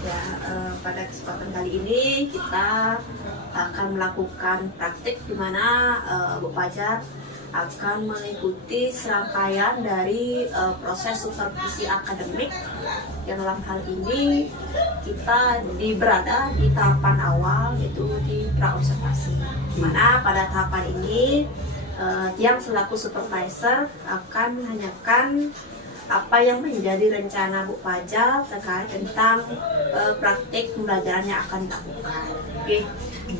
Ya, pada kesempatan kali ini kita akan melakukan praktik di mana Bu Fajar akan mengikuti serangkaian dari proses supervisi akademik yang dalam hal ini kita berada di tahapan awal, yaitu di pra-observasi. Di mana pada tahapan ini Tiang selaku supervisor akan menanyakan apa yang menjadi rencana Bu Fajar terkait tentang praktik pembelajaran yang akan dilakukan. Oke,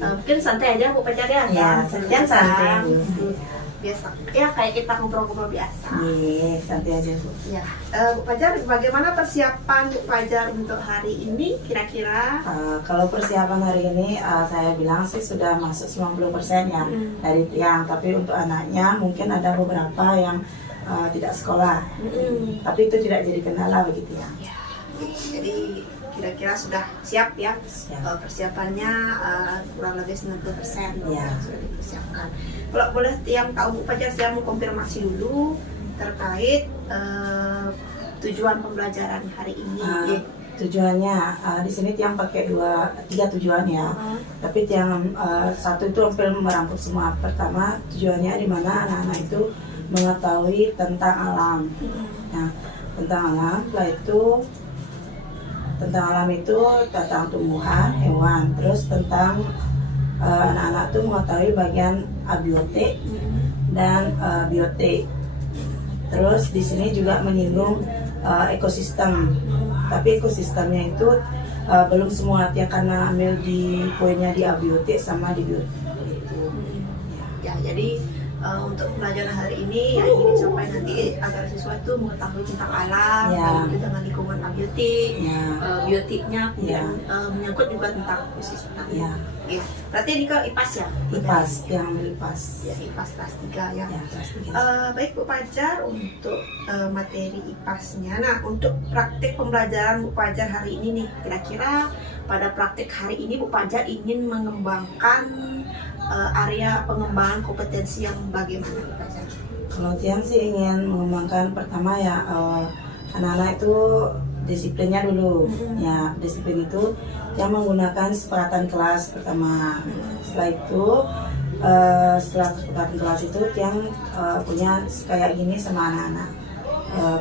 mungkin santai aja Bu Fajar ya. Ya, santai Bu. Biasa, ya kayak kita ngobrol-ngobrol biasa. Iya, santai aja Bu. Ya, Bu Fajar, bagaimana persiapan Bu Fajar untuk hari ini kira-kira? Kalau persiapan hari ini saya bilang sih sudah masuk 90% ya dari Tiang. Tapi untuk anaknya mungkin ada beberapa yang tidak sekolah. Tapi itu tidak jadi kendala begitu ya. Ya, jadi kira-kira sudah siap ya. Persiapannya kurang lebih 90% Ya. sudah dipersiapkan. Kalau boleh Tiang tahu Bu Fajar, saya mau konfirmasi dulu terkait tujuan pembelajaran hari ini. Tujuannya di sini Tiang pakai 3 tujuan ya. Tapi Tiang satu itu hampir merangkul semua. Pertama tujuannya di mana anak-anak itu mengetahui tentang alam. Nah, tentang alam, setelah itu tentang alam itu tentang tumbuhan, hewan, terus tentang anak-anak tuh mengetahui bagian abiotik dan biotik. Terus di sini juga menyinggung ekosistem. Tapi ekosistemnya itu belum semua ya, karena ambil di poinnya di abiotik sama di biotik. Ya, jadi untuk pembelajaran hari ini yang ingin dicapai nanti agar siswa itu mengetahui tentang alam, yaitu dengan lingkungan abiotik, biotiknya, kemudian menyangkut juga tentang ekosistem. Ya. Berarti ini ke IPAS ya? IPAS, yang IPAS. Ya, IPAS kelas 3 ya. Kelas 3. Baik Bu Fajar, untuk materi IPAS-nya. Nah, untuk praktik pembelajaran Bu Fajar hari ini nih, kira-kira pada praktik hari ini Bu Fajar ingin mengembangkan area pengembangan kompetensi yang bagaimana Bu Fajar? Kalau Tiang sih ingin mengembangkan pertama ya anak-anak itu disiplinnya dulu. Ya, disiplin itu Tiang menggunakan kesepakatan kelas pertama. Setelah itu setelah kesepakatan kelas itu Tiang punya kayak gini sama anak-anak.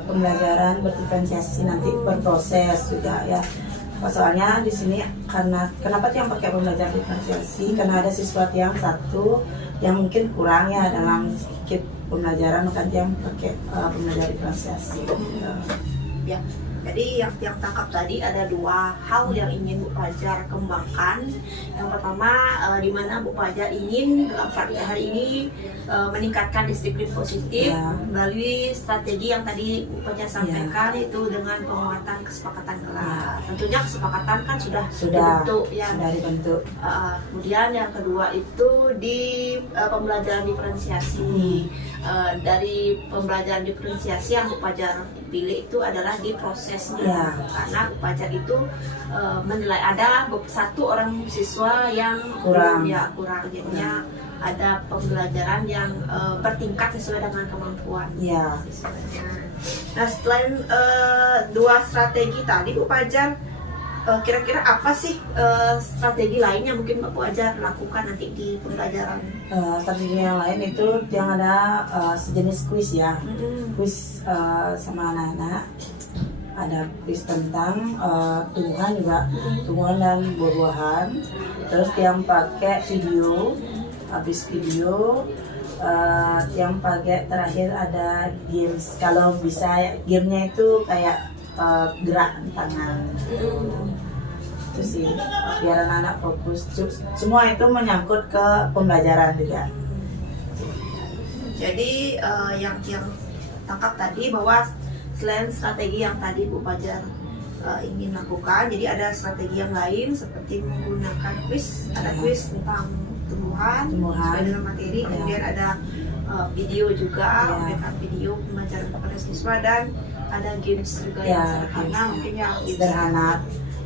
Pembelajaran berdiferensiasi nanti berproses juga ya. Soalnya di sini kenapa Tiang pakai pembelajaran diferensiasi, karena ada siswa Tiang satu yang mungkin kurang ya dalam sedikit pembelajaran, maka Tiang pakai pembelajaran diferensiasi. Ya, jadi yang tangkap tadi ada 2 hal yang ingin Bu Fajar kembangkan. Yang pertama, di mana Bu Fajar ingin dalam praktik hari ini meningkatkan disiplin positif melalui strategi yang tadi Bu Fajar sampaikan, itu dengan penguatan kesepakatan kelas. Tentunya kesepakatan kan sudah dibentuk ya. Sudah dibentuk. Kemudian yang kedua itu di pembelajaran diferensiasi. Dari pembelajaran diferensiasi yang Bu Fajar pilih itu adalah di prosesnya, karena Bu Fajar itu menilai ada satu orang siswa yang kurang, jadinya ada pembelajaran yang bertingkat sesuai dengan kemampuan siswanya. Nah, selain 2 strategi tadi Bu Fajar, kira-kira apa sih strategi lainnya mungkin Bu Fajar lakukan nanti di pembelajaran? Strategi yang lain itu yang ada sejenis kuis ya. Kuis sama anak-anak. Ada kuis tentang tumbuhan juga, tumbuhan dan buah-buahan. Terus yang pakai video, habis video yang pakai terakhir ada games. Kalau bisa gamenya itu kayak gerak tangan. Itu sih biar anak-anak fokus. Semua itu menyangkut ke pembelajaran juga. Jadi yang tangkap tadi bahwa selain strategi yang tadi Bu Fajar ingin lakukan, jadi ada strategi yang lain seperti menggunakan kuis. Ada kuis tentang tumbuhan sesuai dengan materi, kemudian ada video juga, memberikan video pembelajaran kepada siswa, dan ada games juga yang sederhana, mungkin yang sederhana.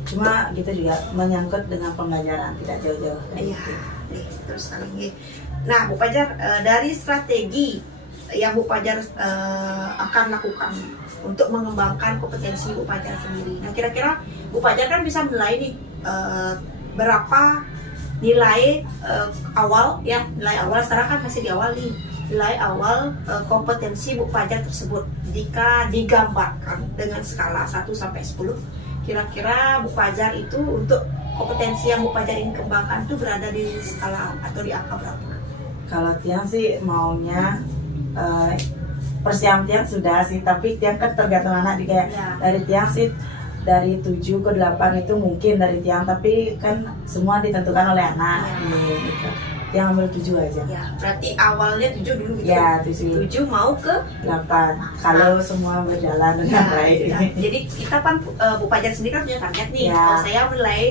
Cuma gitu juga menyangkut dengan pembelajaran, tidak jauh-jauh. Iya, terus sekali. Nah, Bu Fajar, dari strategi yang Bu Pajar akan lakukan untuk mengembangkan kompetensi Bu Pajar sendiri. Nah, kira-kira Bu Pajar kan bisa menilai nih berapa nilai awal ya, nilai awal sekarang kan masih di awal nih, nilai awal kompetensi Bu Pajar tersebut jika digambarkan dengan skala 1 sampai 10. Kira-kira Bu Pajar itu untuk kompetensi yang Bu Pajar ingin kembangkan itu berada di skala atau di angka berapa? Kalau Tiang sih maunya persiapan Tiang sudah sih, tapi Tiang kan tergantung anak juga Ya. dari Tiang sih dari 7 ke 8 itu mungkin dari Tiang, tapi kan semua ditentukan oleh anak. Ya. Gitu. Tiang ambil 7 aja. Ya, berarti awalnya 7 dulu gitu. Ya, 7 mau ke 8 kalau semua berjalan dengan baik. ya. Jadi kita kan Bu Pajar sendiri kan punya target nih. Ya. Kalau saya menilai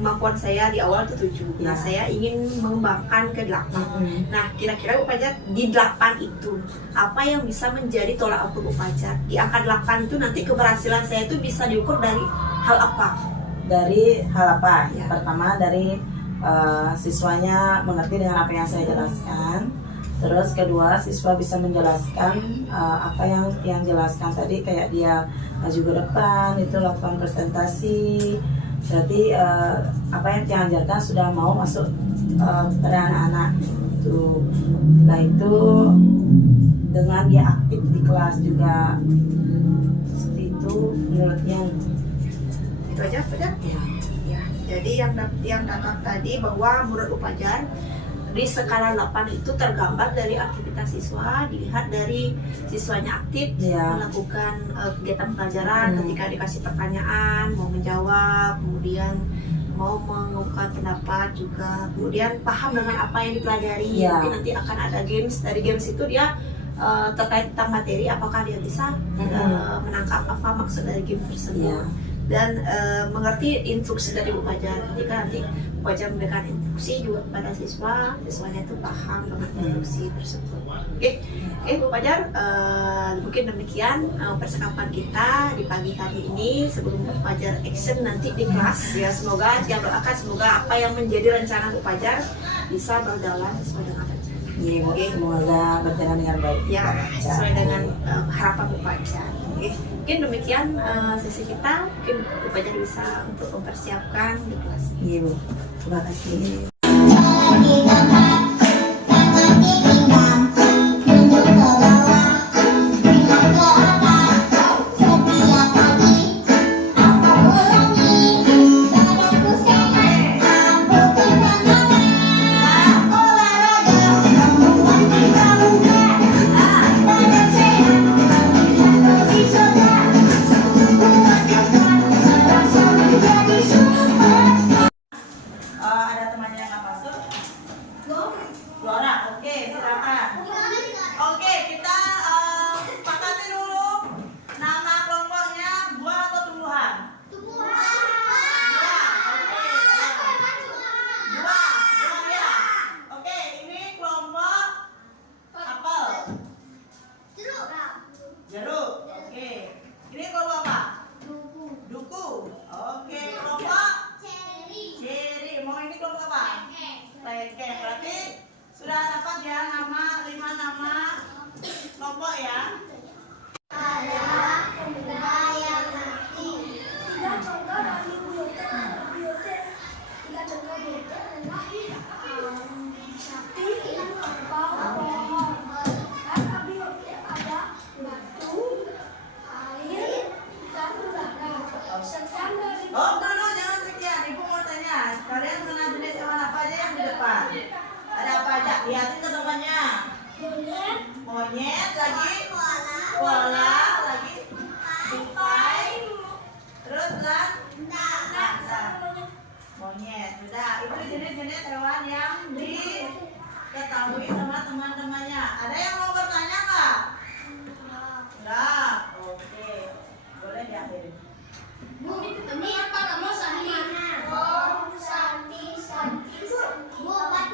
kemampuan saya di awal itu 7. Nah, Ya. saya ingin mengembangkan ke 8. Nah, kira-kira Bu Pajar di 8 itu apa yang bisa menjadi tolak ukur Bu Pajar? Di angka 8 itu nanti keberhasilan saya itu bisa diukur dari hal apa? Dari hal apa? Ya. Pertama dari siswanya mengerti dengan apa yang saya jelaskan. Terus kedua, siswa bisa menjelaskan apa yang jelaskan tadi, kayak dia maju ke depan, itu lakukan presentasi. Berarti apa yang dia ajarkan sudah mau masuk pada anak-anak itu. Nah, itu dengan dia aktif di kelas juga, seperti itu menurutnya. Itu aja, Pak Pajar? Ya. Ya, jadi yang datang tadi bahwa menurut Bu Pajar di skala 8 itu tergambar dari aktivitas siswa, dilihat dari siswanya aktif Ya. melakukan kegiatan pelajaran, ketika dikasih pertanyaan mau menjawab, kemudian mau mengungkapkan pendapat juga, kemudian paham dengan apa yang dipelajari. Ya. Mungkin nanti akan ada games, dari games itu dia terkait tentang materi, apakah dia bisa menangkap apa maksud dari game tersebut. Ya. Dan mengerti instruksi dari Bu Pajar. Ketika nanti Bu Pajar memberikan instruksi juga kepada siswa, siswanya itu paham dengan instruksi tersebut. Oke, Bu Pajar, mungkin demikian percakapan kita di pagi hari ini sebelum Bu Pajar action nanti di kelas. Ya, semoga semoga apa yang menjadi rencana Bu Pajar bisa berjalan sesuai dengan rencana. Iya, Bu. Semoga berjalan dengan baik. Ya, sesuai dengan harapan Bu Pajar. Oke. Mungkin demikian sesi kita. Mungkin Bu Pajar bisa untuk mempersiapkan di kelas. Iya, Bu. Terima kasih. Ada temannya yang nggak masuk? Dua orang. Oke, silakan. Oke, kita sepakati dulu nama kelompoknya, buah atau tumbuhan? Buah. Oke, buah ya. Oke, ini kelompok apel. Jeruk. Oke. Ini kelompok apa? Duku. Oke, kelompok Ceri. Mau ini kelompok apa? Lengkeng. Berarti sudah dapat ya 5 nama kelompok ya. Oh, dulu jangan sekian. Ibu mau tanya, kalian mengenal jenis hewan apa aja yang di depan? Ada apa aja? Lihatin ke temannya. Monyet lagi. Koala lagi. Tupai. Terus lan. Monyet. Sudah. Itu jenis-jenis hewan yang diketahui sama teman-temannya. Ada yang mau bertanya nggak? Enggak. Oke. Boleh diakhiri. Ini apa kamu Santi?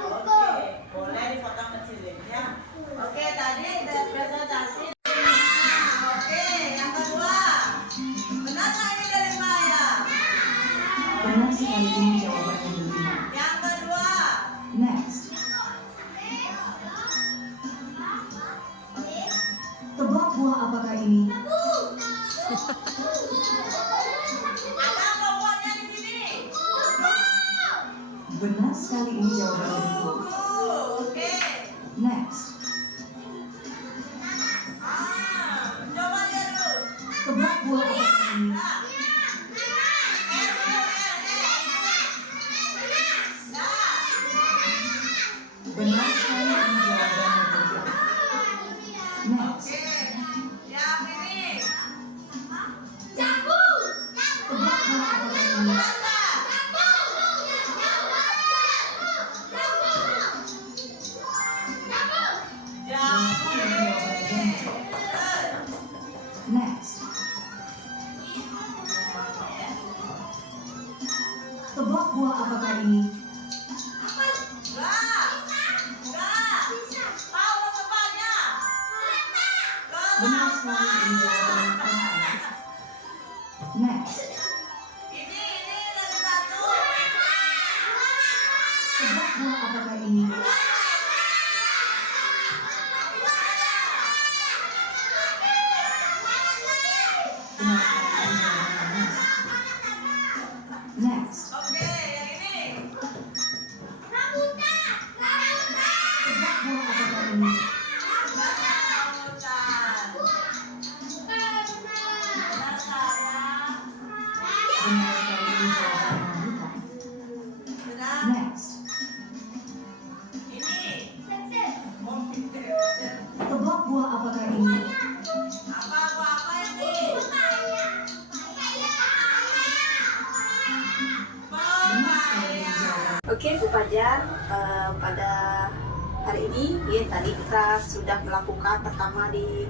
Oke, boleh dipotong kecilin ya. Oke, tadi udah presentasi. Oke, yang kedua. Benar nggak ini dari Maya? Benar sekali, ini jawabannya benar. Yang kedua. Next. apakah ini? Benar sekali, ini jawaban berikut. Next. Tebak buah apakah ini? Benar sekali, ini jawaban berikut. Next. Tebak buah apakah ini? Next. Tebak buah apakah ini? Benar sekali, ini jawaban yang tepat. Next. Tebak buah apakah ini? Benar sekali, ini jawaban yang next. Tebak buah apakah ini? Benar sekali, ini jawaban yang bukan. Next. Tebak buah apakah ini? Benar sekali, ini jawaban. Oke Bu Fajar, pada hari ini ya tadi kita sudah melakukan pertama di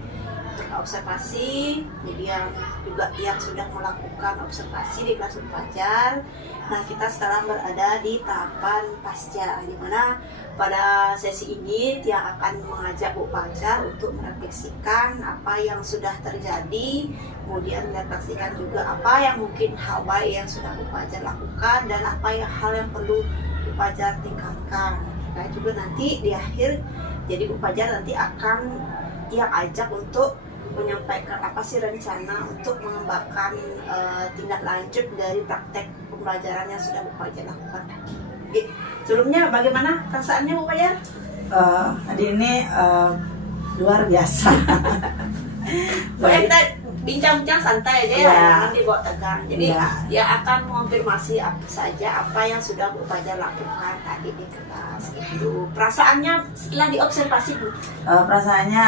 observasi, kemudian juga yang sudah melakukan observasi di kelas Bu Fajar. Nah, kita sekarang berada di tahapan pasca, di mana pada sesi ini Tia akan mengajak Bu Fajar untuk merefleksikan apa yang sudah terjadi, kemudian merefleksikan juga apa yang mungkin hal baik yang sudah Bu Fajar lakukan dan apa yang hal yang perlu Bu Fajar tingkatkan. Nah, juga nanti di akhir, jadi Bu Fajar nanti akan Tia ajak untuk menyampaikan apa sih rencana untuk mengembangkan tindak lanjut dari praktek pembelajaran yang sudah Bu Fajar lakukan. Oke, sebelumnya bagaimana perasaannya Bu Fajar? Hari ini luar biasa. Boleh kita bincang-bincang santai aja ya, Ya. nanti bawa tegang. Jadi Ya. dia akan mengonfirmasi apa saja apa yang sudah Bu Fajar lakukan tadi di kelas. Itu perasaannya setelah diobservasi Bu. Perasaannya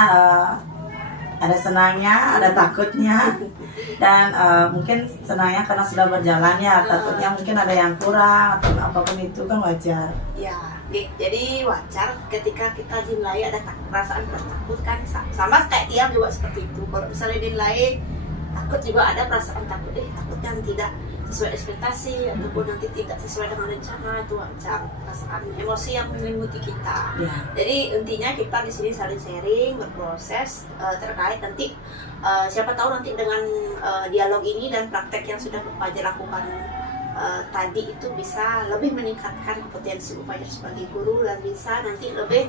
ada senangnya, ada takutnya, dan mungkin senangnya karena sudah berjalan ya, takutnya mungkin ada yang kurang atau apapun itu kan wajar. Ya, jadi wajar ketika kita dinilai ada perasaan takut kan, sama kayak Tia juga seperti itu. Kalau misalnya dinilai takut juga ada perasaan takut, takutnya tidak sesuai ekspektasi ataupun nanti tidak sesuai dengan rencana, itu wajar, perasaan emosi yang menyelimuti kita. Ya. Jadi intinya kita di sini saling sharing, berproses terkait nanti siapa tahu nanti dengan dialog ini dan praktek yang sudah Bu Fajar lakukan tadi itu bisa lebih meningkatkan kompetensi Bu Fajar sebagai guru dan bisa nanti lebih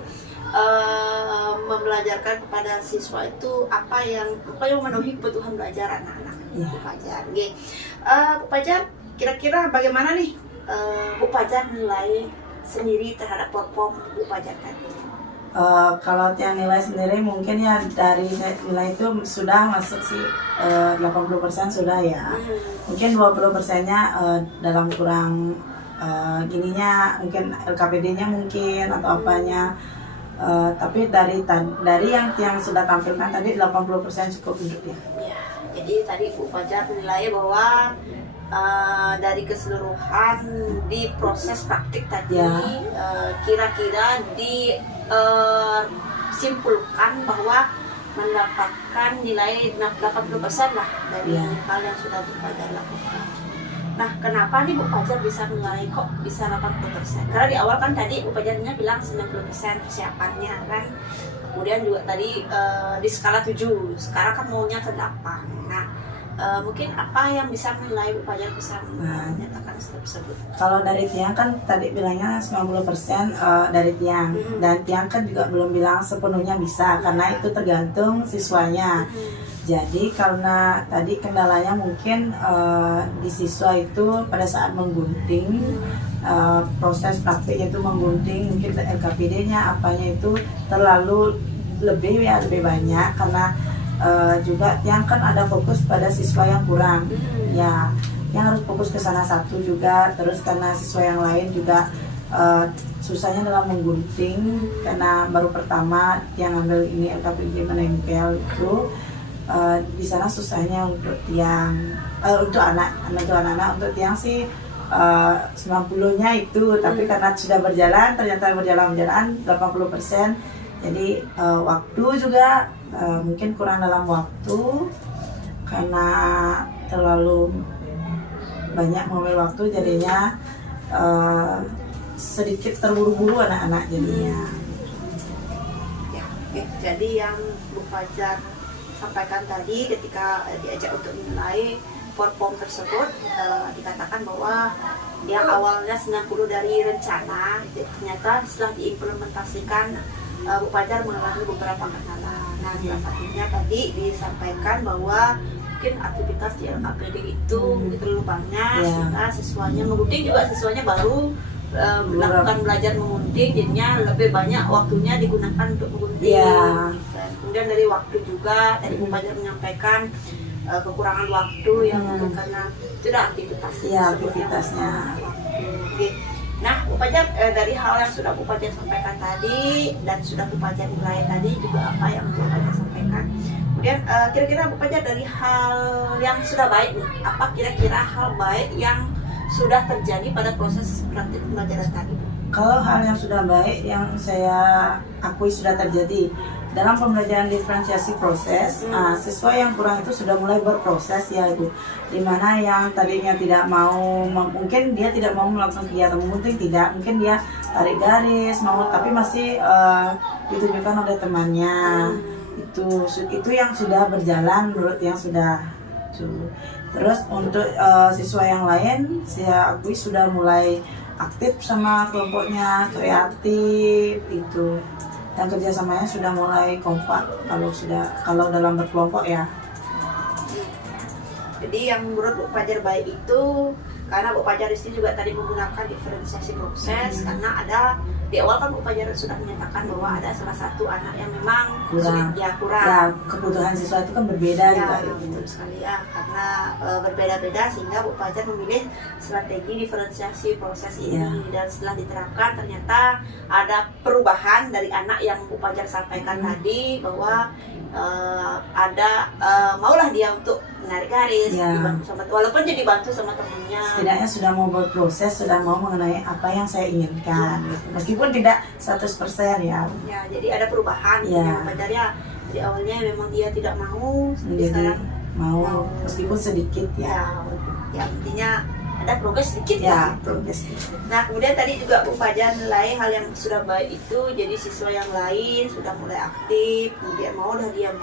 membelajarkan kepada siswa itu apa yang memenuhi kebutuhan belajar anak-anak Bu Fajar. Oke. Bu Fajar, kira-kira bagaimana nih Bu Fajar menilai sendiri terhadap perform Bu Fajar tadi? Kalau yang nilai sendiri mungkin ya dari nilai itu sudah masuk sih 80% sudah ya. Mungkin 20%-nya dalam kurang gininya mungkin LKPD-nya mungkin atau apanya. Tapi dari yang sudah tampilkan tadi 80% cukup untuk dia. Ya, jadi tadi Bu Fajar menilai bahwa dari keseluruhan di proses praktik tadi Ya. kira-kira disimpulkan bahwa mendapatkan nilai 80% lah dari Ya. hal yang sudah Bu Fajar lakukan. Nah, kenapa nih Bu Fajar bisa menilai kok bisa 80%? Karena di awal kan tadi Bu Fajarnya bilang 90% persiapannya kan. Kemudian juga tadi di skala 7, sekarang kan maunya ke 8. Nah, mungkin apa yang bisa menilai Bu Fajar bisa menyatakan tersebut? Kalau dari Tiang kan tadi bilangnya 90% dari Tiang, dan Tiang kan juga belum bilang sepenuhnya bisa karena itu tergantung siswanya. Jadi karena tadi kendalanya mungkin di siswa itu pada saat menggunting, proses praktiknya itu menggunting, mungkin LKPD-nya apanya itu terlalu lebih banyak karena juga yang kan ada fokus pada siswa yang kurang ya, yang harus fokus ke sana satu juga. Terus karena siswa yang lain juga susahnya dalam menggunting karena baru pertama yang ambil ini LKPD menempel itu. Di sana susahnya untuk tiang untuk anak-anak untuk tiang sih 90-nya itu, tapi karena sudah ternyata berjalan 80%. Jadi waktu juga mungkin kurang dalam waktu karena terlalu banyak mengambil waktu, jadinya sedikit terburu-buru anak-anak jadinya. Ya, oke. Jadi yang Bu Fajar sampaikan tadi ketika diajak untuk menilai perform tersebut, dikatakan bahwa yang awalnya 90 dari rencana, ternyata setelah diimplementasikan Bu Fajar mengalami beberapa kendala. Nah, salah satunya tadi disampaikan bahwa mungkin aktivitas di LKPD itu terlalu banyak, sehingga siswanya mengunting juga siswanya baru melakukan belajar mengunting, jadinya lebih banyak waktunya digunakan untuk mengunting. Kemudian dari waktu juga tadi Bu Fajar menyampaikan kekurangan waktu yang mungkin karena itu ada aktivitasnya. Oke. Nah, Bu Fajar dari hal yang sudah Bu Fajar sampaikan tadi dan sudah Bu Fajar nilai tadi juga apa yang Bu Fajar sampaikan. Kemudian kira-kira Bu Fajar dari hal yang sudah baik nih, apa kira-kira hal baik yang sudah terjadi pada proses praktik pembelajaran tadi? Kalau hal yang sudah baik yang saya akui sudah terjadi dalam pembelajaran diferensiasi proses, siswa yang kurang itu sudah mulai berproses ya Ibu. Dimana yang tadinya tidak mau, mungkin dia tidak mau melakukan kegiatan mengunting, tidak, mungkin dia tarik garis, tapi masih ditunjukkan oleh temannya. Itu yang sudah berjalan menurut yang sudah. Terus untuk siswa yang lain, saya akui sudah mulai aktif sama kelompoknya, kreatif itu, dan kerjasamanya sudah mulai kompak kalau dalam berkelompok ya. Jadi yang menurut Bu Fajar baik itu karena Bu Fajar istri juga tadi menggunakan diferensiasi proses, karena ada di awal kan Bu Fajar sudah menyatakan bahwa ada salah satu anak yang memang kurang. Ya, kebutuhan siswa itu kan berbeda juga. Betul sekali ya, karena berbeda-beda sehingga Bu Fajar memilih strategi diferensiasi proses ini. Dan setelah diterapkan ternyata ada perubahan dari anak yang Bu Fajar sampaikan tadi bahwa maulah dia untuk menarik garis, dibantu sama, walaupun jadi bantu sama temannya. Setidaknya sudah mau berproses, sudah mau mengenai apa yang saya inginkan, gitu. Meskipun tidak 100% ya. Ya, jadi ada perubahan. Yang pacarnya di awalnya memang dia tidak mau, jadi mau meskipun sedikit ya. Ya intinya ada progres sedikit ya. Progres. Nah, kemudian tadi juga Bu Fajar nilai hal yang sudah baik itu, jadi siswa yang lain sudah mulai aktif, kemudian mau dia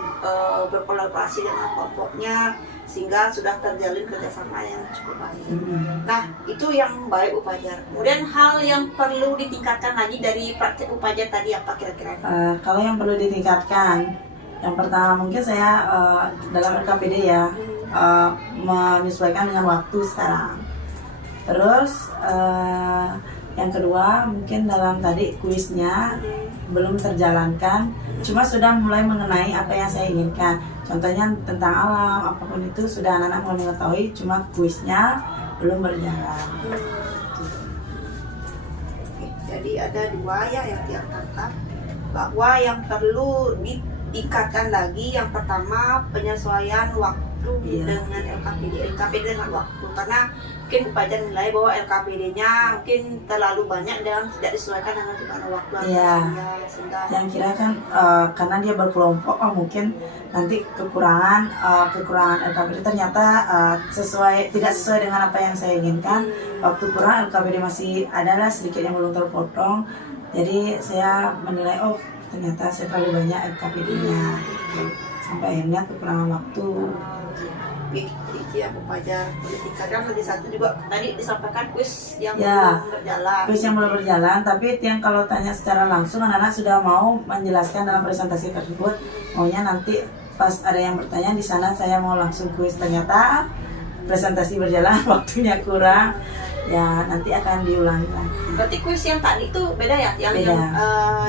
berkolaborasi dengan kelompoknya sehingga sudah terjalin kerjasama yang cukup baik. Nah, itu yang baik Bu Fajar. Kemudian hal yang perlu ditingkatkan lagi dari praktik Bu Fajar tadi apa kira-kira? Kalau yang perlu ditingkatkan, yang pertama mungkin saya dalam LKPD ya menyesuaikan dengan waktu sekarang. Terus yang kedua mungkin dalam tadi kuisnya belum terjalankan, cuma sudah mulai mengenai apa yang saya inginkan. Contohnya tentang alam, apapun itu sudah anak-anak mulai mengetahui, cuma kuisnya belum berjalan. Jadi ada dua ya yang tiap tangkap, bahwa yang perlu ditingkatkan lagi, yang pertama penyesuaian waktu dengan LKPD dengan waktu, karena mungkin Bu Fajar nilai bahwa LKPD-nya mungkin terlalu banyak dan tidak disesuaikan dengan dimana waktu sehingga yang kira kan karena dia berkelompok, mungkin nanti kekurangan LKPD ternyata tidak sesuai dengan apa yang saya inginkan. Waktu kurang, LKPD masih adalah sedikit yang belum terpotong, jadi saya menilai ternyata saya terlalu banyak LKPD-nya gitu. Sampai akhirnya kekurangan waktu. Itu ya Bu Fajar ditingkatkan. Lagi satu juga tadi disampaikan kuis yang belum berjalan. Kuis yang belum berjalan, tapi yang kalau tanya secara langsung anak-anak sudah mau menjelaskan dalam presentasi tersebut, maunya nanti pas ada yang bertanya di sana saya mau langsung kuis, ternyata presentasi berjalan waktunya kurang, ya nanti akan diulangi lagi. Berarti kuis yang tadi itu beda ya? Beda.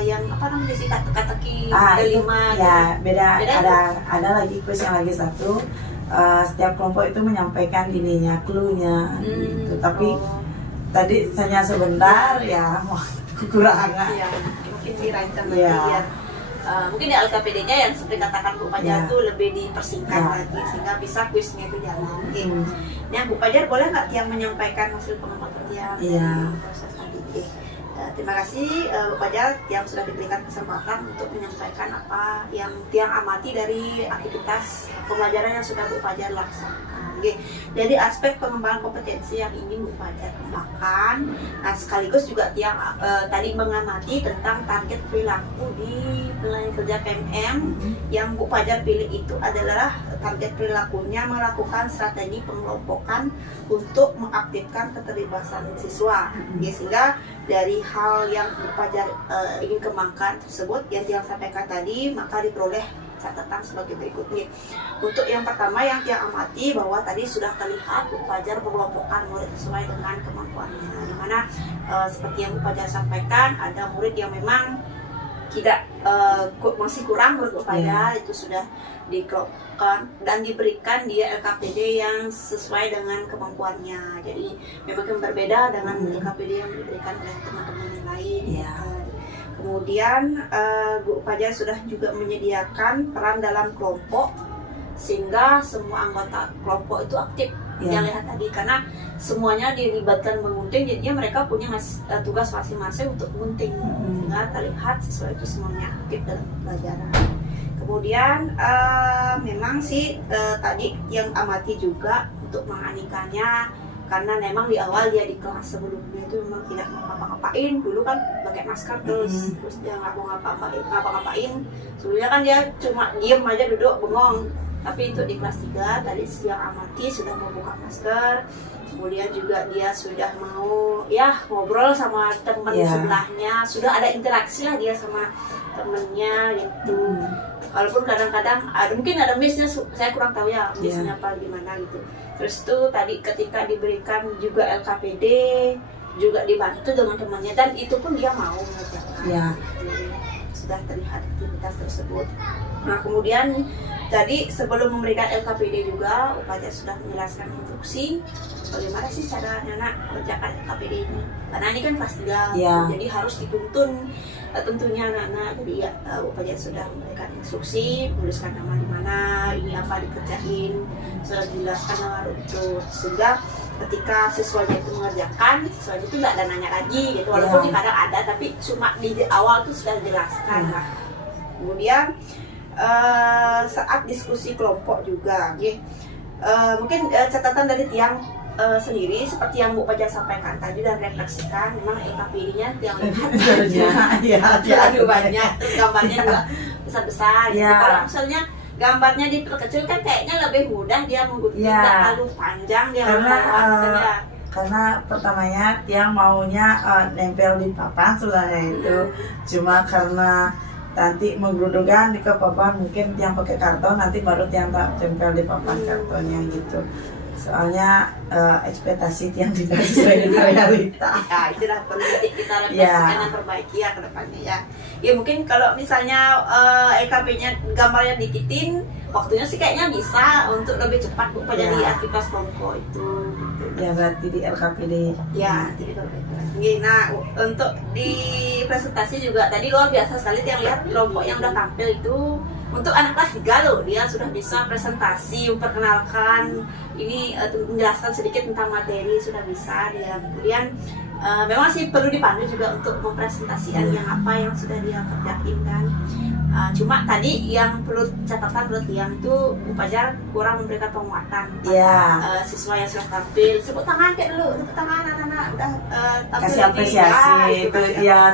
Yang apa namanya sih teka-teki Itu D5 ya beda, Beda ada lagi kuis yang lagi satu. Setiap kelompok itu menyampaikan ininya, clue-nya gitu. Tapi tadi hanya sebentar ya kekurangan. Iya, mungkin dirancang Iya. lagi ya. Mungkin di LKPD-nya yang seperti katakan Bu Pajar Iya. tuh lebih dipersingkat Iya. lagi sehingga bisa kuisnya itu jalan. Oke. Hmm. Nah, Bu Pajar boleh nggak Tiang menyampaikan hasil pengamatan Tiang Iya. dari proses tadi? Oke. Terima kasih Bu Pajar yang sudah diberikan kesempatan untuk menyampaikan apa yang Tiang amati dari aktivitas pembelajaran yang sudah Bu Pajar laksanakan. Oke. Dari aspek pengembangan kompetensi yang ingin Bu Pajar kembangkan, nah sekaligus juga Tiang tadi mengamati tentang target perilaku di penilaian kerja PMM yang Bu Pajar pilih itu adalah target perilakunya melakukan strategi pengelompokan untuk mengaktifkan keterlibatan siswa. Ya, sehingga dari hal yang Bu Pajar ingin kembangkan tersebut yang Tiang sampaikan tadi, maka diperoleh catatan sebagai berikut nih. Untuk yang pertama yang Tiang amati bahwa tadi sudah terlihat Bu Pajar mengelompokkan murid sesuai dengan kemampuannya, di mana seperti yang Bu Pajar sampaikan ada murid yang memang tidak masih kurang menurut Bu Pajar, itu sudah dikelompokkan dan diberikan dia LKPD yang sesuai dengan kemampuannya. Jadi memang berbeda dengan LKPD yang diberikan oleh teman-teman yang lain. Iya. Kemudian Bu Pajar sudah juga menyediakan peran dalam kelompok sehingga semua anggota kelompok itu aktif. Ya. Yang lihat tadi karena semuanya dilibatkan mengunting, jadinya mereka punya tugas masing-masing untuk mengunting sehingga terlihat siswa itu semuanya aktif dalam pelajaran. Kemudian memang sih tadi yang amati juga untuk menganikannya, karena memang di awal dia di kelas sebelumnya itu memang tidak mau ngapa-ngapain, dulu kan pakai masker terus dia nggak mau ngapa-ngapain. Sebelumnya kan dia cuma diem aja duduk bengong, tapi itu di kelas 3 tadi siang amati sudah membuka masker. Kemudian juga dia sudah mau ya ngobrol sama teman sebelahnya, sudah ada interaksi lah dia sama temennya gitu. Walaupun kadang-kadang mungkin ada miss-nya, saya kurang tahu ya miss-nya apa gimana gitu. Terus tuh tadi ketika diberikan juga LKPD juga dibantu dengan temannya dan itu pun dia mau mengerjakan. Ya. Sudah terlihat aktivitas tersebut. Nah kemudian tadi sebelum memberikan LKPD juga Pajar sudah menjelaskan instruksi bagaimana sih cara anak mengerjakan LKPD ini. Karena ini kan kelas 3, jadi harus dituntun tentunya anak-anak. Jadi ya Pajar sudah memberikan instruksi, menuliskan nama di mana, ini apa dikerjain, sudah dijelaskan nama runtut sehingga ketika siswanya itu mengerjakan, siswanya itu nggak ada nanya lagi gitu, walaupun kadang ada tapi cuma di awal tuh sudah dijelaskan lah. Kemudian saat diskusi kelompok juga, mungkin catatan dari Tiang sendiri seperti yang Bu Pajar sampaikan tadi dan refleksikan, memang LKPD-nya Tiang lihat terlalu banyak, terus gambarnya juga besar-besar. Gitu. Kalau misalnya gambarnya diperkecil kan kayaknya lebih mudah dia mengikuti, tidak terlalu panjang dia karena pertamanya Tiang maunya nempel di papan sebenarnya itu, cuma karena nanti menggerudukan di ke papan mungkin Tiang pakai karton, nanti baru Tiang tempel di papan kartonnya gitu. Soalnya ekspektasi Tiang tidak sesuai dengan realita. Ya itulah perlu kita refleksikan dan perbaiki ya ke depannya ya. Ya mungkin kalau misalnya LKP-nya gambarnya dikitin, waktunya sih kayaknya bisa untuk lebih cepat Bu Pajar di aktivitas kelompok itu. Gitu. Ya berarti di LKPD. Ya, jadi nah untuk di presentasi juga tadi luar biasa sekali Tiang lihat kelompok yang udah tampil itu. Untuk anak kelas 3 loh, dia sudah bisa presentasi, memperkenalkan ini, menjelaskan sedikit tentang materi, sudah bisa dia. Kemudian memang sih perlu dipandu juga untuk mempresentasikan yang apa yang sudah dia kerjain kan. Cuma tadi yang perlu catatan menurut Tiang itu Bu Pajar kurang memberikan penguatan siswa yang sudah tampil. Sebut tangan kayak dulu, tepuk tangan anak-anak udah tampil. Kasih apresiasi itu dia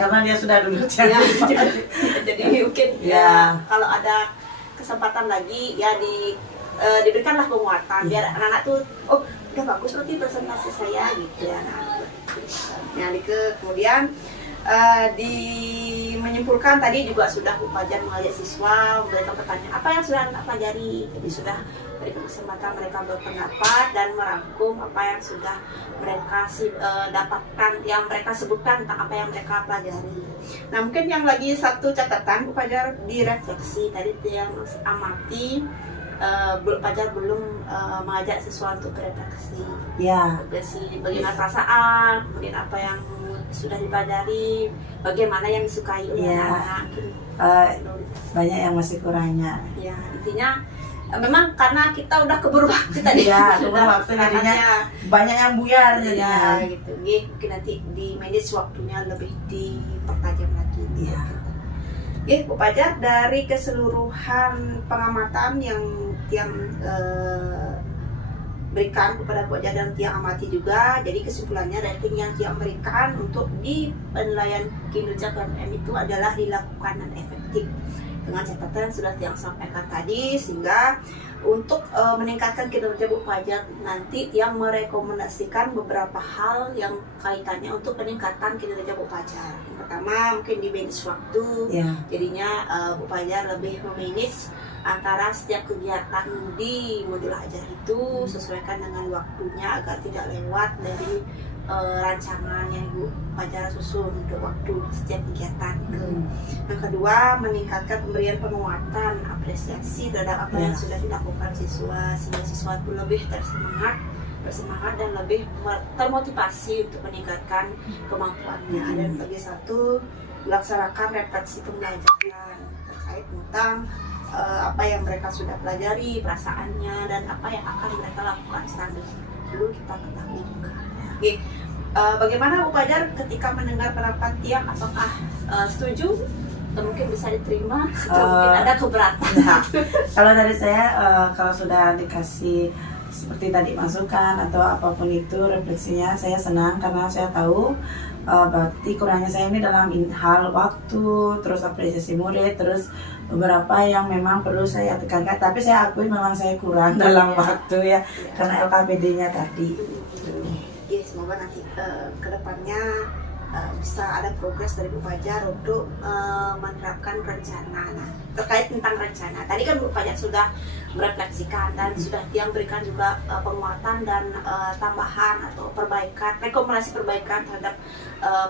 karena dia sudah dulu. Jadi mungkin kalau ada kesempatan lagi ya diberikanlah penguatan biar anak-anak tuh udah bagus berarti presentasi saya gitu ya. Nah kemudian menyimpulkan tadi juga sudah Bu Fajar mengajak siswa memberikan pertanyaan apa yang sudah Anda pelajari. Jadi sudah berikan kesempatan mereka berpendapat dan merangkum apa yang sudah mereka dapatkan, yang mereka sebutkan tentang apa yang mereka pelajari. Nah, mungkin yang lagi satu catatan Bu Fajar di refleksi tadi yang amati, Bu Fajar belum mengajak siswa untuk berefleksi. Ya. Refleksi bagaimana perasaan, kemudian apa yang sudah dipelajari, bagaimana yang disukai oleh Ya. anak-anak. Banyak yang masih kurangnya. Ya, intinya memang karena kita udah keburu waktu tadi. Ya, keburu waktu jadinya banyak yang buyar jadinya. Ya, gitu. Mungkin nanti di manage waktunya lebih dipertajam lagi. Iya. Bu Fajar, dari keseluruhan pengamatan yang Tiang berikan kepada Bu Fajar dan Tiang amati juga, jadi kesimpulannya rating yang Tiang berikan untuk di penilaian kinerja PMM itu adalah dilakukan dan efektif, dengan catatan sudah Tiang sampaikan tadi, sehingga untuk meningkatkan kinerja Bu Fajar nanti Tiang merekomendasikan beberapa hal yang kaitannya untuk peningkatan kinerja Bu Fajar. Yang pertama mungkin di manage waktu, Ya. jadinya Bu Fajar lebih memanage antara setiap kegiatan di modul ajar itu sesuaikan dengan waktunya agar tidak lewat dari rancangan yang Bu Fajar susun untuk waktu setiap kegiatan. Yang kedua, meningkatkan pemberian penguatan apresiasi terhadap apa yang sudah dilakukan siswa, sehingga siswa itu lebih bersemangat dan lebih termotivasi untuk meningkatkan kemampuannya. Dan bagi satu, melaksanakan refleksi pembelajaran terkait tentang apa yang mereka sudah pelajari, perasaannya, dan apa yang akan mereka lakukan selanjutnya. Dulu kita ketahui juga. Oke, bagaimana Bu Fajar ketika mendengar pendapat Tiang? Apakah setuju? Atau mungkin bisa diterima? Atau mungkin ada keberatan? Nah, kalau dari saya, kalau sudah dikasih seperti tadi masukan atau apapun itu refleksinya, saya senang karena saya tahu berarti kurangnya saya ini dalam hal waktu, terus apresiasi murid, terus beberapa yang memang perlu saya tekankan, tapi saya akui memang saya kurang dalam waktu ya, karena LKPD-nya tadi. Ya, semoga nanti kedepannya bisa ada progres dari Bu Fajar untuk menerapkan rencana. Nah, terkait tentang rencana, tadi kan Bu Fajar sudah merefleksikan dan sudah Tiang berikan juga penguatan dan tambahan atau perbaikan, rekomendasi perbaikan terhadap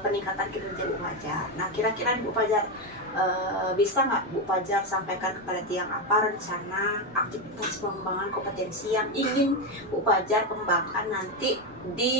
peningkatan kinerja Bu Fajar. Nah, kira-kira Bu Fajar bisa nggak Bu Fajar sampaikan kepada Tiang apa rencana aktivitas pengembangan kompetensi yang ingin Bu Fajar kembangkan nanti di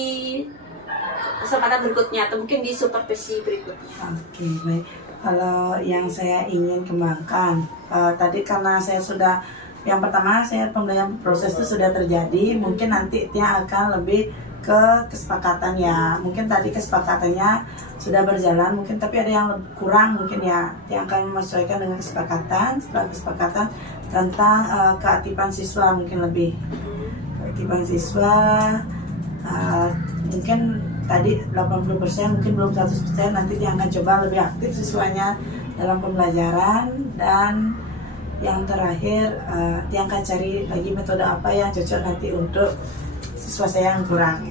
kesempatan berikutnya atau mungkin di supervisi berikutnya? Oke, baik. Kalau yang saya ingin kembangkan, tadi karena saya sudah, yang pertama saya pembelajaran proses itu sudah terjadi, mungkin nanti dia akan lebih ke kesepakatan ya. Mungkin tadi kesepakatannya sudah berjalan, mungkin tapi ada yang kurang mungkin ya. Dia akan menyesuaikan dengan kesepakatan, setelah kesepakatan tentang keaktifan siswa mungkin lebih. Keaktifan siswa, mungkin tadi 80%, mungkin belum 100%, nanti dia akan coba lebih aktif siswanya dalam pembelajaran. Dan yang terakhir, dia akan cari lagi metode apa yang cocok nanti untuk siswa saya yang kurang.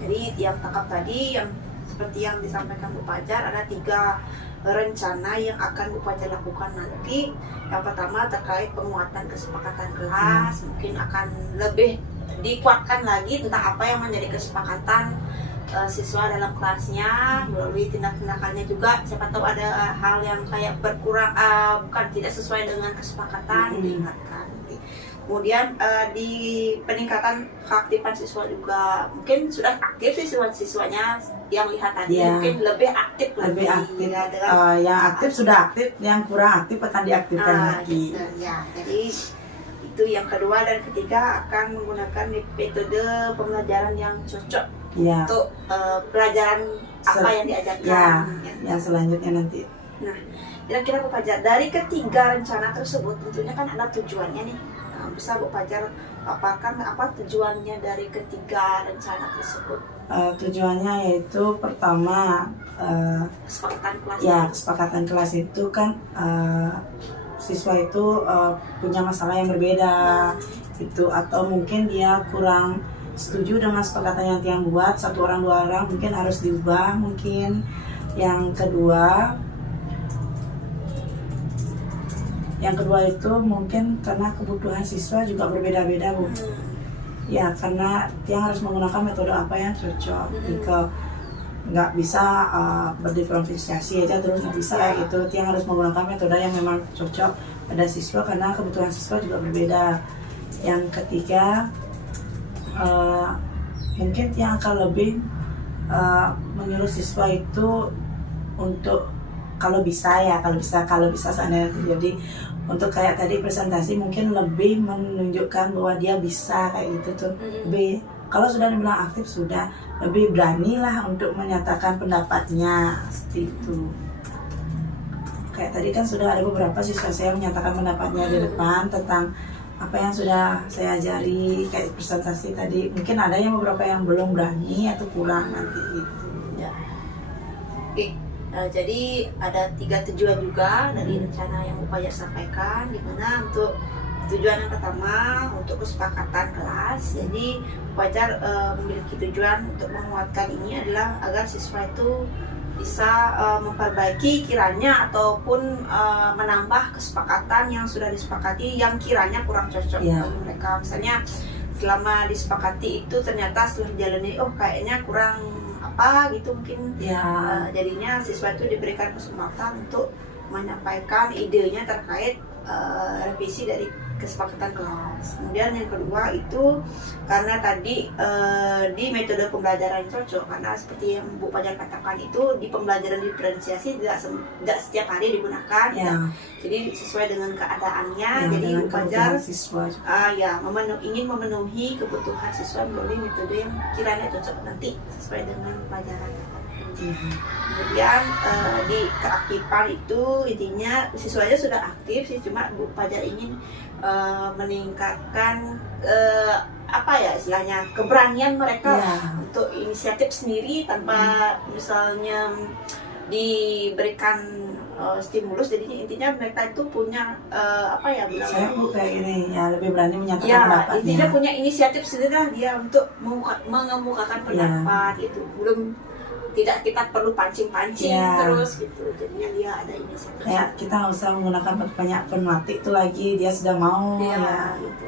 Jadi yang tangkap tadi, yang seperti yang disampaikan Bu Fajar, ada 3 rencana yang akan Bu Fajar lakukan nanti. Yang pertama terkait penguatan kesepakatan kelas, mungkin akan lebih dikuatkan lagi tentang apa yang menjadi kesepakatan siswa dalam kelasnya melalui tindak-tindakannya juga. Siapa tahu ada hal yang kayak berkurang, bukan tidak sesuai dengan kesepakatan, diingatkan. Kemudian di peningkatan keaktifan siswa juga, mungkin sudah aktif siswanya yang lihat tadi, mungkin lebih aktif lebih lagi. aktif. Ya, dengan, Yang aktif sudah aktif, yang kurang aktif akan diaktifkan lagi. gitu, ya. Jadi itu yang kedua, dan ketiga akan menggunakan metode pembelajaran yang cocok untuk pelajaran apa yang diajarkan. Yang selanjutnya nanti. Nah, kira-kira Bu Fajar, dari ketiga rencana tersebut tentunya kan ada tujuannya nih. Bisa Bu Fajar paparkan apa tujuannya dari ketiga rencana tersebut? Tujuannya yaitu pertama, Kesepakatan kelas. ya kesepakatan kelas itu kan siswa itu punya masalah yang berbeda gitu, atau mungkin dia kurang setuju dengan kesepakatan yang tiang buat, 1 orang 2 orang mungkin harus diubah mungkin. Yang kedua itu mungkin karena kebutuhan siswa juga berbeda-beda, Bu. Ya, karena tiang harus menggunakan metode apa yang cocok. Jika nggak bisa berdiferensiasi aja terus nggak bisa kayak gitu, tiang harus menggunakan metode yang memang cocok pada siswa karena kebutuhan siswa juga berbeda. Yang ketiga, mungkin tiang akan lebih menyuruh siswa itu untuk kalau bisa seandainya terjadi, untuk kayak tadi presentasi mungkin lebih menunjukkan bahwa dia bisa kayak gitu tuh. Lebih, kalau sudah dibilang aktif sudah lebih berani lah untuk menyatakan pendapatnya seperti itu. Kayak tadi kan sudah ada beberapa siswa saya menyatakan pendapatnya di depan tentang apa yang sudah saya ajari kayak presentasi tadi. Mungkin ada yang beberapa yang belum berani atau kurang nanti gitu. Ya. Oke. Jadi ada 3 tujuan juga dari rencana yang Upaya sampaikan, di mana untuk tujuan yang pertama untuk kesepakatan kelas. Jadi Upajar memiliki tujuan untuk menguatkan ini adalah agar siswa itu bisa memperbaiki kiranya ataupun menambah kesepakatan yang sudah disepakati yang kiranya kurang cocok bagi mereka. Misalnya selama disepakati itu ternyata setelah dijalani kayaknya kurang apa gitu mungkin jadinya siswa itu diberikan kesempatan untuk menyampaikan idenya terkait revisi dari kesepakatan kelas. Kemudian yang kedua itu karena tadi di metode pembelajaran cocok, karena seperti yang Bu Pajar katakan itu di pembelajaran diferensiasi tidak setiap hari digunakan jadi sesuai dengan keadaannya. Jadi Bu Pajar ingin memenuhi kebutuhan siswa melalui metode yang kiranya cocok nanti sesuai dengan pelajaran. Kemudian di keaktifan itu intinya siswanya sudah aktif sih, cuma Bu Pajar ingin meningkatkan istilahnya keberanian mereka untuk inisiatif sendiri tanpa misalnya diberikan stimulus. Jadi intinya mereka itu punya saya kayak gini lebih berani menyatakan pendapatnya. Intinya punya inisiatif sendiri lah dia untuk mengemukakan pendapat itu. Tidak kita perlu pancing-pancing terus gitu, jadinya dia ada inisiatif. Kayak kita nggak usah menggunakan banyak pematik itu lagi, dia sudah mau gitu.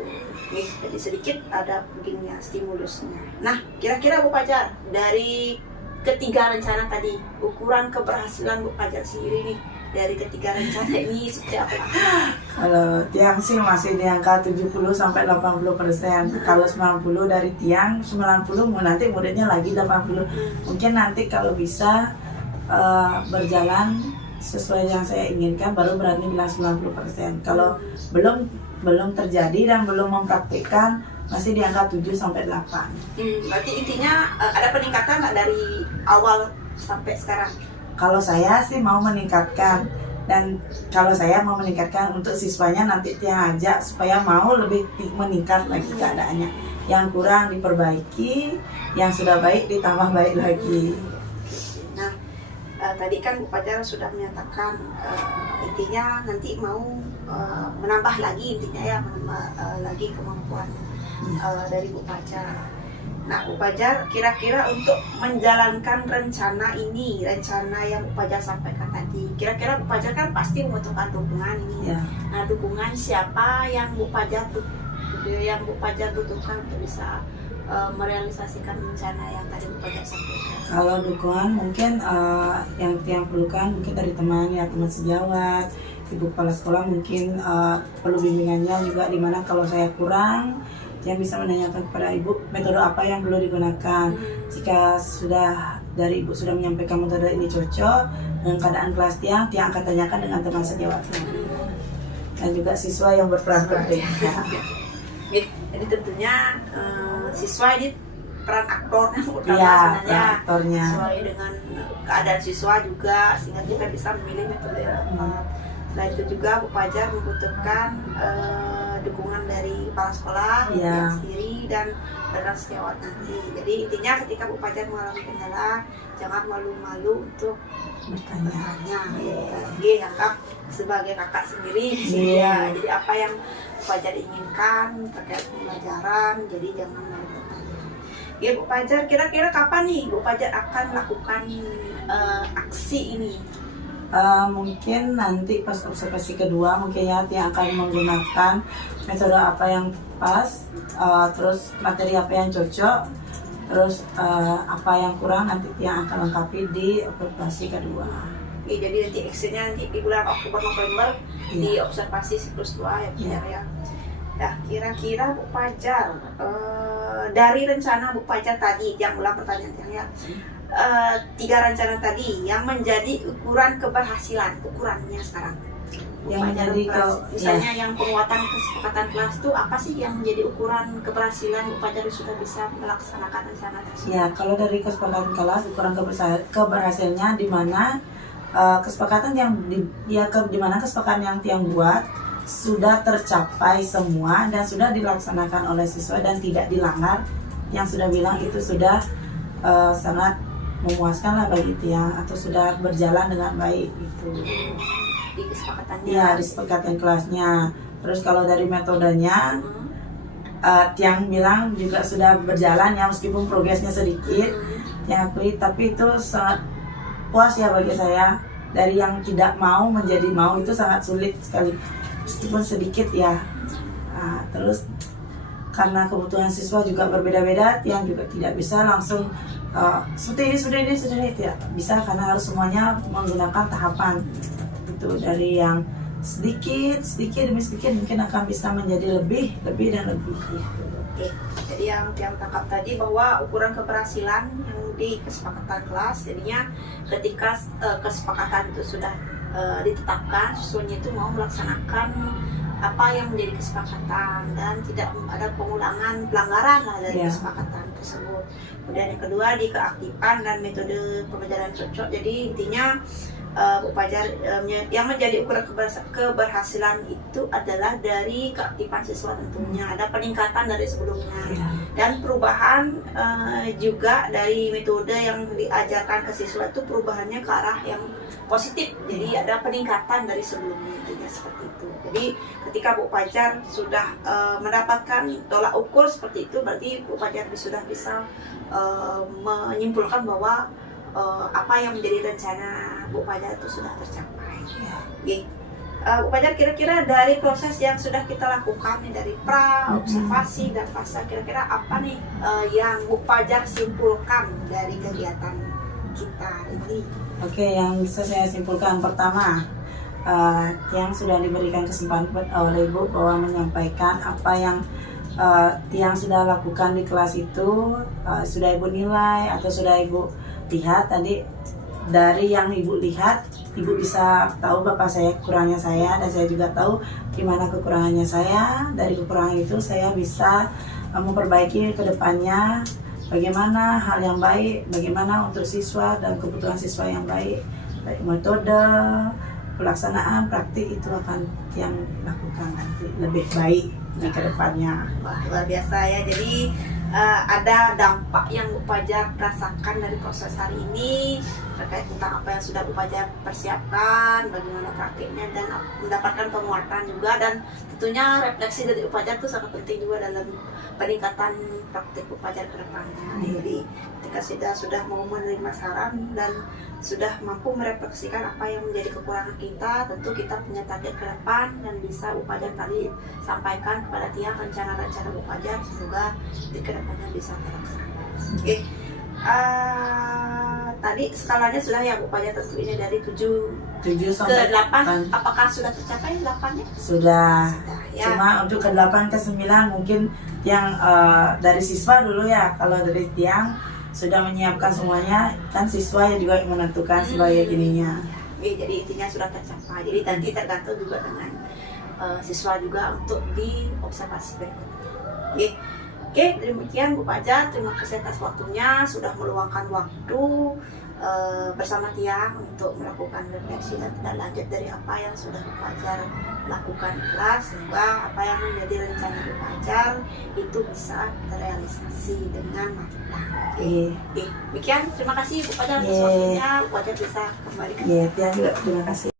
Jadi sedikit ada begini stimulusnya. Nah, kira-kira Bu Pajar dari ketiga rencana tadi, ukuran keberhasilan Bu Pajar sendiri nih dari ketiga rencana ini seperti apa? Kalau tiang sih masih di angka 70 sampai 80%. Kalau 90 dari tiang, 90 nanti muridnya lagi 80. Mungkin nanti kalau bisa berjalan sesuai yang saya inginkan baru berani bilang 90%. Kalau belum terjadi dan belum mempraktikkan masih di angka 7 sampai 8. Berarti intinya ada peningkatan nggak dari awal sampai sekarang? Kalau saya sih mau meningkatkan, dan kalau saya mau meningkatkan untuk siswanya nanti tiang ajak supaya mau lebih meningkat lagi keadaannya. Yang kurang diperbaiki, yang sudah baik ditambah baik lagi. Nah, tadi kan Bu Pajar sudah menyatakan intinya nanti mau menambah lagi menambah lagi kemampuan dari Bu Pajar. Nah, Bu Pajar kira-kira untuk menjalankan rencana yang Bu Pajar sampaikan tadi, kira-kira Bu Pajar kan pasti membutuhkan dukungan ini. Nah, dukungan siapa yang Bu Pajar butuhkan untuk bisa merealisasikan rencana yang tadi Bu Pajar sampaikan? Kalau dukungan mungkin yang perlukan mungkin dari teman sejawat, ibu kepala sekolah mungkin perlu bimbingannya juga, dimana kalau saya kurang yang bisa menanyakan kepada ibu metode apa yang perlu digunakan. Jika dari ibu sudah menyampaikan metode ini cocok dengan keadaan kelas tiang akan tanyakan dengan teman sejawatnya dan juga siswa yang berperan penting. Jadi tentunya siswa ini peran aktornya utama sebenarnya, sesuai dengan keadaan siswa juga sehingga kita bisa memilih metode yang tepat. Selain itu juga Bu Pajar membutuhkan dukungan dari kepala sekolah sendiri dan rekan sejawat nanti. Jadi intinya ketika Bu Pajar mengalami kendala, jangan malu-malu untuk bertanya. Anggap sebagai kakak sendiri. Jadi apa yang Bu Pajar inginkan terkait pembelajaran, jadi jangan malu bertanya. Ya Bu Fajar, kira-kira kapan nih Bu Fajar akan melakukan aksi ini? Mungkin nanti pas observasi kedua mungkin ya yang akan menggunakan metode apa yang pas, terus materi apa yang cocok, terus apa yang kurang nanti yang akan lengkapi di observasi kedua. Ya, jadi nanti actionnya nanti di bulan Oktober November di observasi siklus 2 ya Bu Fajar ya. Nah, kira-kira Bu Fajar dari rencana Bu Fajar tadi, yang ulang pertanyaan ya, 3 rencana tadi yang menjadi ukuran keberhasilan, ukurannya sekarang. Bu Yang Fajar menjadi misalnya yang penguatan kesepakatan kelas itu apa sih yang menjadi ukuran keberhasilan Bu Fajar sudah bisa melaksanakan rencana tersebut? Ya, kalau dari kesepakatan kelas ukuran keberhasilannya di mana kesepakatan yang di mana kesepakatan yang tiang buat sudah tercapai semua dan sudah dilaksanakan oleh siswa dan tidak dilanggar, yang sudah bilang itu sudah sangat memuaskan lah bagi tiang atau sudah berjalan dengan baik itu. Di kesepakatannya. Ya, di kesepakatan kelasnya. Terus kalau dari metodenya tiang bilang juga sudah berjalan ya, meskipun progresnya sedikit yang akui, tapi itu sangat puas ya bagi saya. Dari yang tidak mau menjadi mau itu sangat sulit sekali, meskipun sedikit ya. Terus karena kebutuhan siswa juga berbeda-beda, tiang juga tidak bisa langsung seperti ini tidak bisa, karena harus semuanya menggunakan tahapan itu. Dari yang sedikit demi sedikit mungkin akan bisa menjadi lebih dan lebih. Oke, jadi yang tangkap tadi bahwa ukuran keberhasilan yang di kesepakatan kelas, jadinya ketika kesepakatan itu sudah ditetapkan, siswanya itu mau melaksanakan apa yang menjadi kesepakatan dan tidak ada pelanggaran lah dari kesepakatan tersebut. Kemudian yang kedua di keaktifan dan metode pembelajaran cocok. Jadi intinya Bu Fajar, yang menjadi ukuran keberhasilan itu adalah dari keaktifan siswa tentunya, ada peningkatan dari sebelumnya dan perubahan juga dari metode yang diajarkan ke siswa itu perubahannya ke arah yang positif, jadi ada peningkatan dari sebelumnya, intinya seperti itu. Jadi ketika Bu Fajar sudah mendapatkan tolak ukur seperti itu, berarti Bu Fajar sudah bisa menyimpulkan bahwa apa yang menjadi rencana Bu Fajar itu sudah tercapai. Oke. Bu Fajar, kira-kira dari proses yang sudah kita lakukan nih, dari pra, observasi dan fase, kira-kira apa nih yang Bu Fajar simpulkan dari kegiatan kita ini? Oke, yang bisa saya simpulkan pertama, yang sudah diberikan kesempatan oleh Ibu bahwa menyampaikan apa yang yang sudah lakukan di kelas itu, sudah Ibu nilai atau sudah Ibu lihat tadi. Dari yang Ibu lihat, Ibu bisa tahu Bapak saya kurangnya saya, dan saya juga tahu gimana kekurangannya saya. Dari kekurangan itu saya bisa memperbaiki ke depannya, bagaimana hal yang baik, bagaimana untuk siswa dan kebutuhan siswa yang baik, baik metode, pelaksanaan, praktik itu akan yang lakukan nanti lebih baik di ke depannya. Wah, luar biasa ya. Jadi ada dampak yang Bu Fajar rasakan dari proses hari ini terkait tentang apa yang sudah Bu Fajar persiapkan, bagaimana praktiknya, dan mendapatkan penguatan juga, dan tentunya refleksi dari Bu Fajar itu sangat penting juga dalam peningkatan praktik Bu Fajar ke depannya. Jadi ketika sudah mau menerima saran dan sudah mampu merefleksikan apa yang menjadi kekurangan kita, tentu kita punya target ke depan dan bisa Bu Fajar tadi sampaikan kepada tiang rencana-rencana Bu Fajar, semoga di kedepannya bisa terlaksana. Oke. Tadi skalanya sudah ya Bu Fajar, tentu ini dari 7 ke 8, apakah sudah tercapai 8-nya? Sudah Ya. Cuma untuk ke 8 ke 9 mungkin yang dari siswa dulu ya. Kalau dari tiang sudah menyiapkan semuanya, kan siswa yang juga menentukan sebagai ininya. Jadi intinya sudah tercapai. Jadi nanti tergantung juga dengan siswa juga untuk di observasi berikutnya. Oke, demikian Bu Fajar, terima kasih atas waktunya, sudah meluangkan waktu bersama tiang untuk melakukan refleksi dan tindak lanjut dari apa yang sudah Bu Fajar lakukan di kelas. Semoga apa yang menjadi rencana Bu Fajar itu bisa terrealisasi dengan matang. Oke, demikian, terima kasih Bu Fajar atas waktunya. Bu Fajar bisa kembali ke Tiang juga terima kasih.